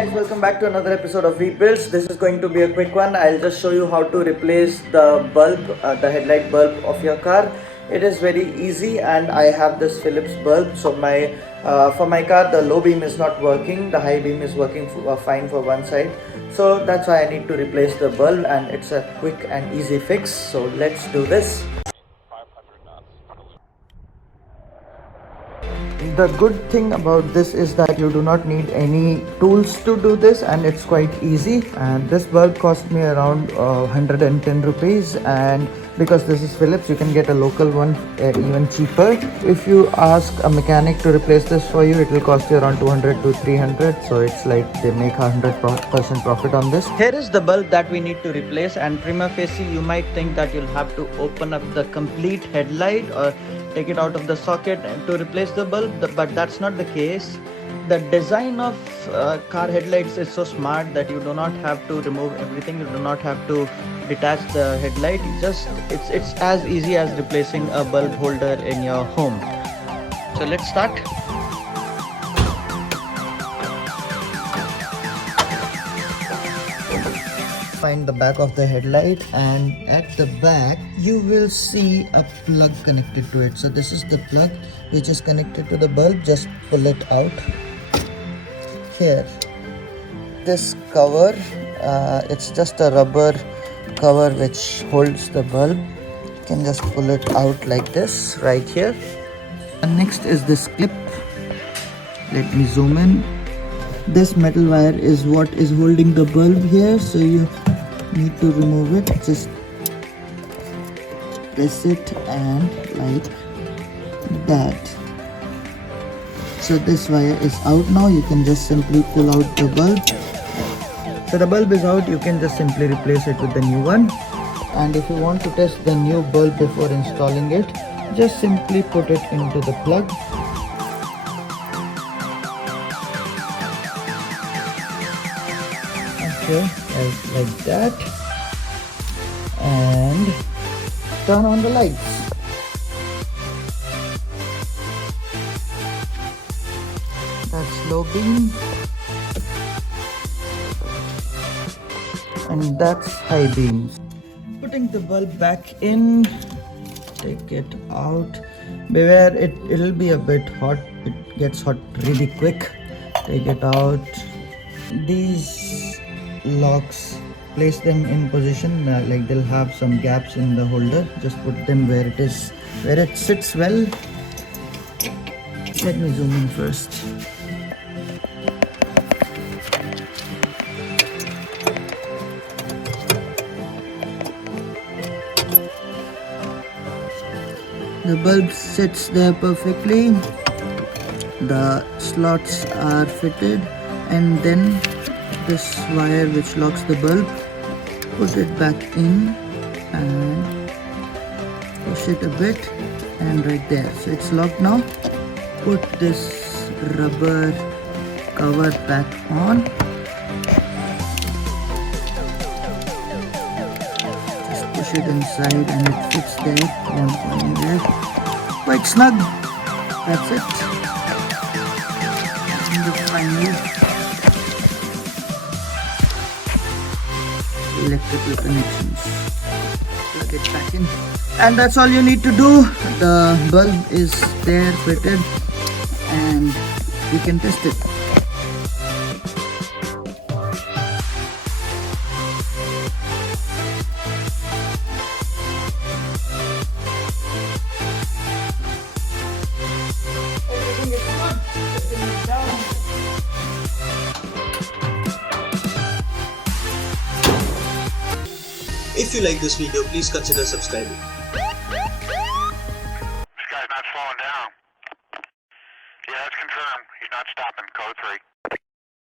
Guys, welcome back to another episode of Rebuilds. This is going to be a quick one. I'll just show you how to replace the bulb, the headlight bulb of your car. It is very easy, and I have this Philips bulb. So for my car, the low beam is not working. The high beam is working fine for one side. So that's why I need to replace the bulb, and it's a quick and easy fix. So let's do this. The good thing about this is that you do not need any tools to do this, and it's quite easy. And this bulb cost me around 110 rupees, and because this is Philips, you can get a local one even cheaper. If you ask a mechanic to replace this for you, it will cost you around 200 to 300. So it's like they make 100% profit on this. Here is the bulb that we need to replace, and prima facie you might think that you'll have to open up the complete headlight or take it out of the socket to replace the bulb, but that's not the case. The design of car headlights is so smart that you do not have to remove everything. You do not have to detach the headlight. It's as easy as replacing a bulb holder in your home. So let's start. Find the back of the headlight, and at the back you will see a plug connected to it. So this is the plug which is connected to the bulb. Just pull it out. Here, this cover, it's just a rubber cover which holds the bulb. You can just pull it out like this right here. And next is this clip. Let me zoom in. This metal wire is what is holding the bulb here, so you need to remove it. Just press it and like that. So this wire is out now. You can just simply pull out the bulb. So the bulb is out. You can just simply replace it with the new one. And if you want to test the new bulb before installing it, just simply put it into the plug. Like that, and turn on the lights. That's low beam, and that's high beam. Putting the bulb back in, take it out. Beware, it'll be a bit hot. It gets hot really quick. Take it out. These locks, place them in position, like they'll have some gaps in the holder. Just put them where it sits well. Let me zoom in first. The bulb sits there perfectly. The slots are fitted, and then this wire which locks the bulb, put it back in and push it a bit, and right there. So it's locked now. Put this rubber cover back on. Just push it inside and it fits there. One point there. Quite snug. That's it. And the final electrical connections. Plug it back in, and that's all you need to do. The bulb is there fitted, and you can test it. Everything is good. Everything is down. If you like this video, please consider subscribing.